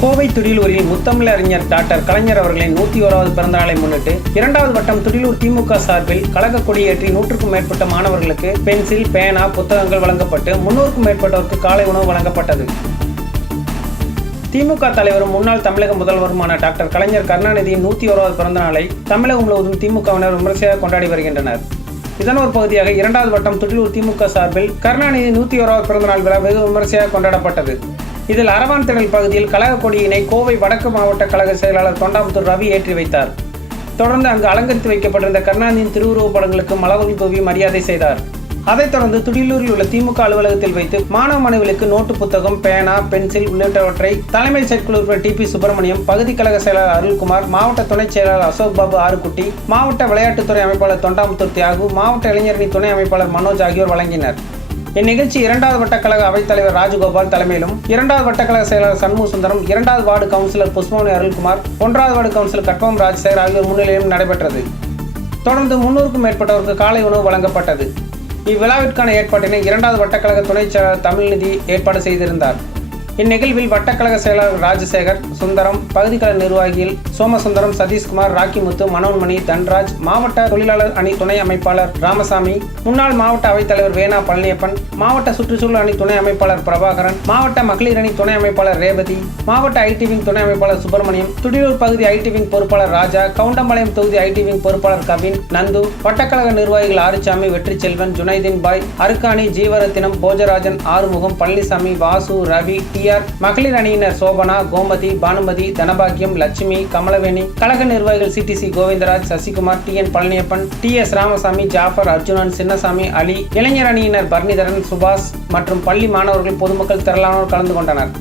கோவை துடிலூரில் முத்தமிழ் அறிஞர் டாக்டர் கலைஞர் அவர்களின் நூற்றி ஓராவது பிறந்த நாளை முன்னிட்டு இரண்டாவது வட்டம் துடிலூர் திமுக சார்பில் கழக கொடியேற்றி நூற்றுக்கும் மேற்பட்ட மாணவர்களுக்கு பென்சில் பேனா புத்தகங்கள் வழங்கப்பட்டு முன்னூறுக்கும் மேற்பட்டோருக்கு காலை உணவு வழங்கப்பட்டது. திமுக தலைவரும் முன்னாள் தமிழக முதல்வருமான டாக்டர் கலைஞர் கருணாநிதியின் நூற்றி ஓராவது பிறந்த நாளை தமிழகம் முழுவதும் திமுகவினர் விமர்சையாக கொண்டாடி வருகின்றனர். இதன் ஒரு பகுதியாக இரண்டாவது வட்டம் துடிலூர் திமுக சார்பில் கருணாநிதி நூற்றி ஓராவது பிறந்த நாள் விழா வெகு விமர்சையாக கொண்டாடப்பட்டது. இதில் அரவான் திடல் பகுதியில் கழக கொடியினை கோவை வடக்கு மாவட்ட கழக செயலாளர் தொண்டாமுத்தூர் ரவி ஏற்றி வைத்தார். தொடர்ந்து அங்கு அலங்கரித்து வைக்கப்பட்டிருந்த கருணாநிதியின் திருவுருவப் படங்களுக்கு மலர்கள் தூவி மரியாதை செய்தார். அதைத் தொடர்ந்து துடிலூரில் உள்ள திமுக அலுவலகத்தில் வைத்து மாணவ மாணவிகளுக்கு நோட்டு புத்தகம் பேனா பென்சில் உள்ளிட்டவற்றை தலைமை செயற்குழு உறுப்பினர் டி பி சுப்பிரமணியம் பகுதி கழக செயலாளர் அருள்குமார் மாவட்ட துணைச் செயலாளர் அசோக் பாபு ஆறுக்குட்டி மாவட்ட விளையாட்டுத்துறை அமைப்பாளர் தொண்டாமுத்தூர் தியாகு மாவட்ட இளைஞரணி துணை அமைப்பாளர் மனோஜ் ஆகியோர் வழங்கினர். இந்நிகழ்ச்சி இரண்டாவது வட்டக்கழக அவைத்தலைவர் ராஜகோபால் தலைமையிலும் இரண்டாவது வட்டக்கழக செயலாளர் சண்முக சுந்தரம் இரண்டாவது வார்டு கவுன்சிலர் புஷ்மோனி அருள்குமார் ஒன்றாவது வார்டு கவுன்சிலர் கட்பம் ராஜசேகர் ஆகியோர் முன்னிலையிலும் நடைபெற்றது. தொடர்ந்து முன்னூறுக்கும் மேற்பட்டவருக்கு காலை உணவு வழங்கப்பட்டது. இவ்விழாவிற்கான ஏற்பாட்டினை இரண்டாவது வட்டக்கழக துணைச் செயலாளர் தமிழ்நிதி ஏற்பாடு செய்திருந்தார். இந்நிகழ்வில் வட்டக்கழக செயலாளர் ராஜசேகர் சுந்தரம் பகுதிக்கழக நிர்வாகிகள் சோமசுந்தரம் சதீஷ்குமார் ராக்கிமுத்து மனோன்மணி தன்ராஜ் மாவட்ட தொழிலாளர் அணி துணை அமைப்பாளர் ராமசாமி முன்னாள் மாவட்ட அவைத்தலைவர் வேணா பழனியப்பன் மாவட்ட சுற்றுச்சூழல் அணி துணை அமைப்பாளர் பிரபாகரன் மாவட்ட மகளிர் அணி துணை அமைப்பாளர் ரேவதி மாவட்ட ஐடி விங் துணை அமைப்பாளர் சுப்பிரமணியம் துடியூர் பகுதி ஐடி விங் பொறுப்பாளர் ராஜா கவுண்டம்பாளையம் தொகுதி ஐடி விங் பொறுப்பாளர் கவின் நந்து வட்டக்கழக நிர்வாகிகள் ஆறுசாமி வெற்றி செல்வன் ஜுனைதீன் பாய் அருக்காணி ஜீவரத்தினம் போஜராஜன் ஆறுமுகம் பழனிசாமி வாசு ரவி டி. ஆர் மகளிர் அணியினர் சோபனா கோமதி பானுமதி தனபாக்கியம் லட்சுமி கமலவேணி கழக நிர்வாகிகள் CTC Govindaraj Sasikumar T N Palaniappan T S Ramasamy Jafar Arjunan Chinnasamy Ali இளைஞர் அணியினர் பரணிதரன் சுபாஷ் மற்றும் பள்ளி மாணவர்கள் பொதுமக்கள் திரளானோர் கலந்து கொண்டனர்.